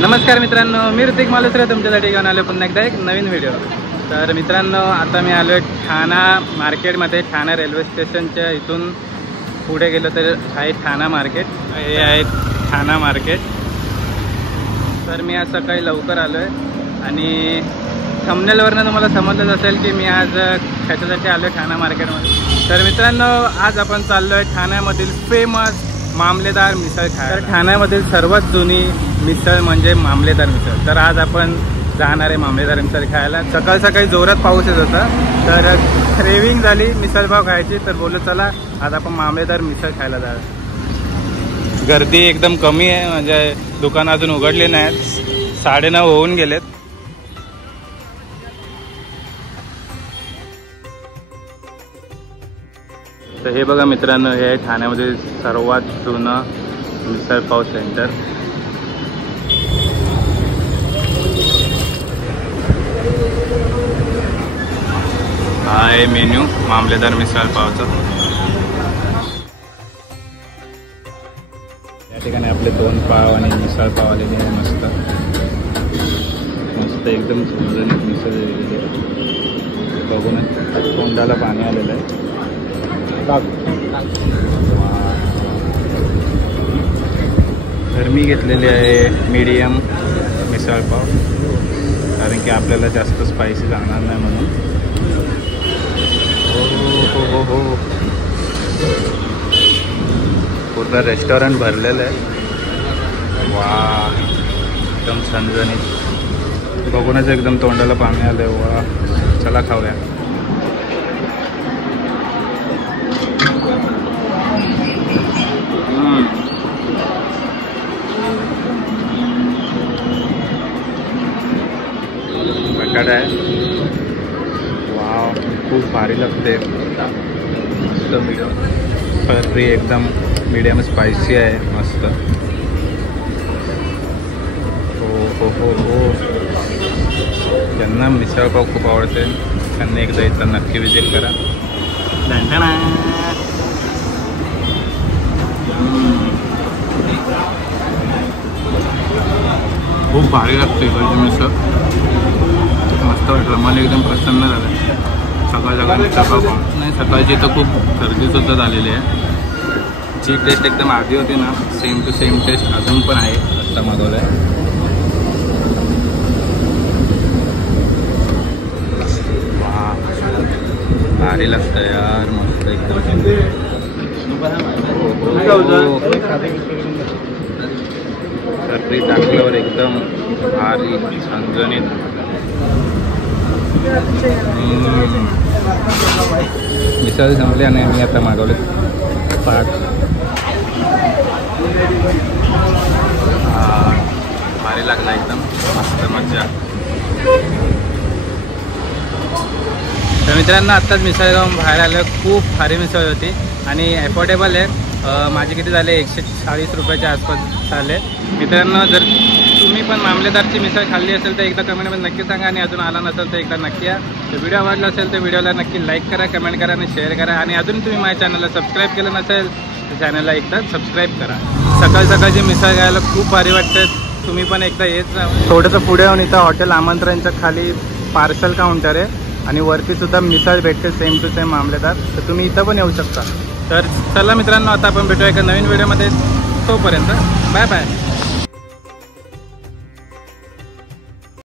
नमस्कार मित्रांनो, मी ऋतिक मालुसरे तुमच्यासाठी घेऊन आलो पुन्हा एकदा एक नवीन व्हिडिओ। तर मित्रांनो, आता मी आलो आहे ठाणा मार्केटमध्ये। ठाणा रेल्वे स्टेशनच्या इथून पुढे गेलो तर आहे ठाणा मार्केट। हे आहे ठाणा मार्केट। तर मी आज सकाळी लवकर आलो आहे आणि थंबनेलवरनं तुम्हाला समजलंच असेल की मी आज कशासाठी आलो आहे ठाणा मार्केटमध्ये। तर मित्रांनो, आज आपण चाललो आहे ठाण्यामधील फेमस मामलेदार मिसळ खायला। तर ठाण्यामधील सर्वात जुनी मिसळ म्हणजे मामलेदार मिसळ। तर आज आपण जाणार आहे मामलेदार मिसळ खायला। सकाळ सकाळी जोरात पाऊस येत होता, तर क्रेविंग झाली मिसळ पाव खायची। तर बोललो चला आज आपण मामलेदार मिसळ खायला जाऊया। गर्दी एकदम कमी आहे, म्हणजे दुकानं अजून उघडली नाहीत, 9:30 होऊन गेलेत। तर हे बघा मित्रांनो, हे आहे ठाण्यामध्ये सर्वात जुनं मिसळ पाव सेंटर। हा आहे मेन्यू मामलेदार मिसळ पावचा। या ठिकाणी आपले 2 पाव आणि मिसळ पाव आलेले आहे। मस्त मस्त एकदम झणझणीत मिसळ दिलेली आहे। बघून तोंडाला पाणी आलेलं आहे। तर मी घेतलेले आहे मीडियम मिसळ पाव, कारण की आपल्याला जास्त स्पायसी जाणार नाही म्हणून। हो हो हो, पूर्ण रेस्टॉरंट भरलेलं आहे। वा, एकदम झणझणीत, बघूनच एकदम तोंडाला पाणी आलं आहे। वा, चला खाऊया। बटाटा आहे। वाव, खूप भारी लागते। मस्त मीडियम करी, एकदम मीडियम स्पायसी आहे। मस्त। हो हो हो हो, ज्यांना मिसळ पाव खूप आवडते त्यांनी एकदा इथं नक्की विजिट करा। खूप भारी लागते इकडची मिसळ, मस्त वाटलं मला, एकदम प्रसन्न झालं। सकाळी मिसळ नाही, सकाळची तर खूप गर्दीसुद्धा झालेली आहे। जी टेस्ट एकदम आधी होती ना, सेम टू सेम टेस्ट अजून पण आहे। आत्ता मागवलं आहे। वा, भारी लागतं यार, मस्त एकदम। करी टाकल्यावर एकदम भारी झणझणीत। मिसळ संपली आणि मी आता मागवले पाक। भारी लागला एकदम, मस्त मजा। तर मित्रांनो, आत्ताच मिसळ जाऊन बाहेर आलं। खूप भारी मिसळ होती आणि अफोर्डेबल आहे। माझे किती झाले, 140 रुपयाच्या आसपास झाले। मित्रांनो, जर तुम्ही पण मामलेदारची मिसळ खाल्ली असेल तर एकदा कमेंटमध्ये नक्की सांगा, आणि अजून आला नसेल तर एकदा नक्की या। तर व्हिडिओ आवडला असेल तर व्हिडिओला नक्की लाईक करा, कमेंट करा आणि शेअर करा। आणि अजून तुम्ही माझ्या चॅनलला सबस्क्राईब केलं नसेल तर चॅनलला एकदा सबस्क्राईब करा। सकाळ सकाळची मिसळ खायला खूप भारी वाटते, तुम्ही पण एकदा येत जा। थोडंसं पुढे येऊन इथं हॉटेल आमंत्रणच्या खाली पार्सल काउंटर आहे आणि वरतीसुद्धा मिसळ भेटते सेम टू सेम मामलेदार। तर तुम्ही इथं पण येऊ शकता। तर चला मित्रांनो, आता आपण भेटूया एका नवीन व्हिडिओमध्ये। तोपर्यंत बाय बाय।